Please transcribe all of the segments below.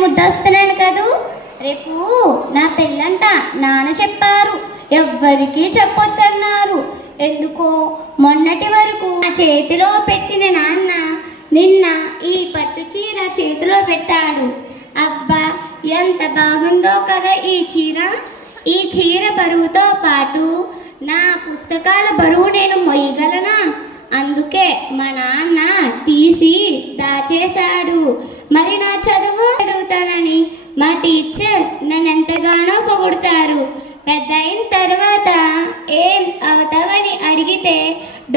ముద్దొస్తున్నాను కదూ. రేపు నా పెళ్ళంట నాన్న చెప్పారు, ఎవ్వరికీ చెప్పొద్దన్నారు. ఎందుకో మొన్నటి వరకు నా చేతిలో పెట్టిన నాన్న నిన్న ఈ పట్టు చీర చేతిలో పెట్టాడు. అబ్బా ఎంత బాగుందో కదా ఈ చీర. ఈ చీర బరువుతో పాటు నా పుస్తకాల బరువు నేను మొయ్యగలనా? అందుకే మా నాన్న తీసి దాచేశాడు. మరి నా చదువుతానని మా టీచర్ నన్ను ఎంతగానో పొగుడతారు. పెద్ద అయిన తర్వాత ఏం అవుతావని అడిగితే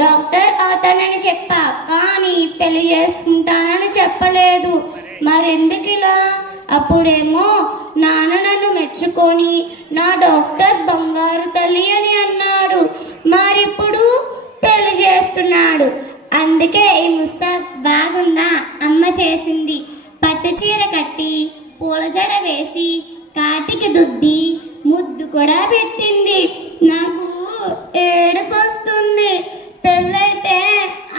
డాక్టర్ అవుతానని చెప్పా, కానీ పెళ్లి చేసుకుంటానని చెప్పలేదు. మరెందుకు ఇలా? అప్పుడేమో నాన్న నన్ను మెచ్చుకొని నా డాక్టర్ బంగారు తల్లి అని అన్నాడు. మరిప్పుడు పెళ్లి చేస్తున్నాడు. అందుకే ఈ ముస్తాబ్ బాగుందా? అమ్మ చేసింది. పట్టు చీర కట్టి పూల జడ వేసి కాటికి దుద్ది ముద్దు కూడా పెట్టింది. నాకు ఏడుపు వస్తుంది. పెళ్ళైతే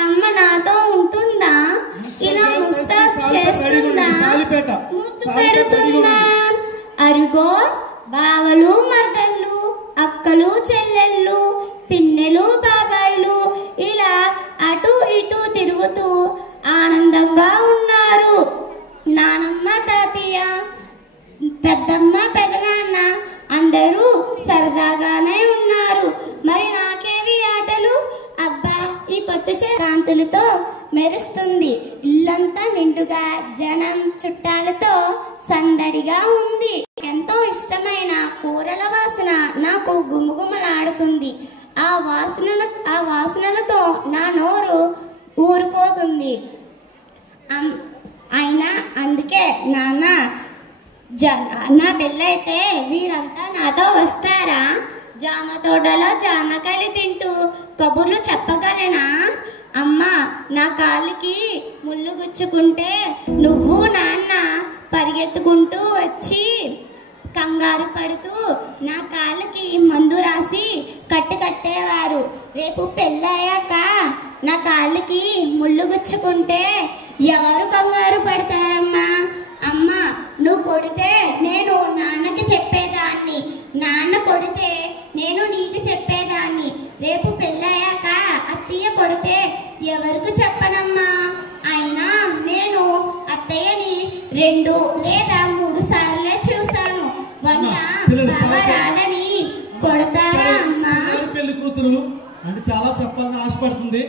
అమ్మ నాతో ఉంటుందా? ఇలా ముస్తాబ్ చేస్తుందా? ముద్దు పెడుతుందా? అరుగో బావలు మరదళ్ళు, అక్కలు చెల్లెళ్ళు, పిన్నెలు బాబాయిలు ఇలా అటు ఇటు తిరుగుతూ ఆనందంగా ఉన్నారు. నానమ్మ తాతయ్య పెద్దమ్మ పెదనాన్న అందరూ సరదాగానే ఉన్నారు. మరి నాకేవి ఆటలు? అబ్బా ఈ పట్టు కాంతులతో మెరుస్తుంది. ఇల్లంతా నిండుగా జనం చుట్టాలతో సందడిగా ఉంది. ఎంతో ఇష్టమైన కూరల వాసన నాకు గుమగుమలాడుతుంది. ఆ వాసనలతో నా నోరు ఊరిపోతుంది. అయినా అందుకే నాన్న నా పెళ్ళైతే వీరంతా నాతో వస్తారా? జామ తోటలో జామకాయలు తింటూ కబుర్లు చెప్పగలనా? అమ్మా నా కాళ్ళకి ముళ్ళు గుచ్చుకుంటే నువ్వు నాన్న పరిగెత్తుకుంటూ వచ్చి కంగారు పడుతూ నా కాళ్ళకి మందు రాసి కట్టేవారు. రేపు పెళ్ళయ్యాక నా కాళ్ళకి ముళ్ళు గుచ్చుకుంటే ఎవరు కంగారు పడతారమ్మా? అమ్మా నువ్వు కొడితే నేను నాన్నకి చెప్పేదాన్ని, నాన్న కొడితే నేను నీకు చెప్పేదాన్ని. రేపు పెళ్ళయ్యాక అత్తయ్య కొడితే ఎవరికి చెప్పనమ్మా? అయినా నేను అత్తయ్యని 2 లేదా 3 సార్లే చూశాను. వంట బాగా రాదని కొడతారా అమ్మా? పెళ్లి కూతురు అంటే చాలా చెప్పాలని ఆశపడుతుంది.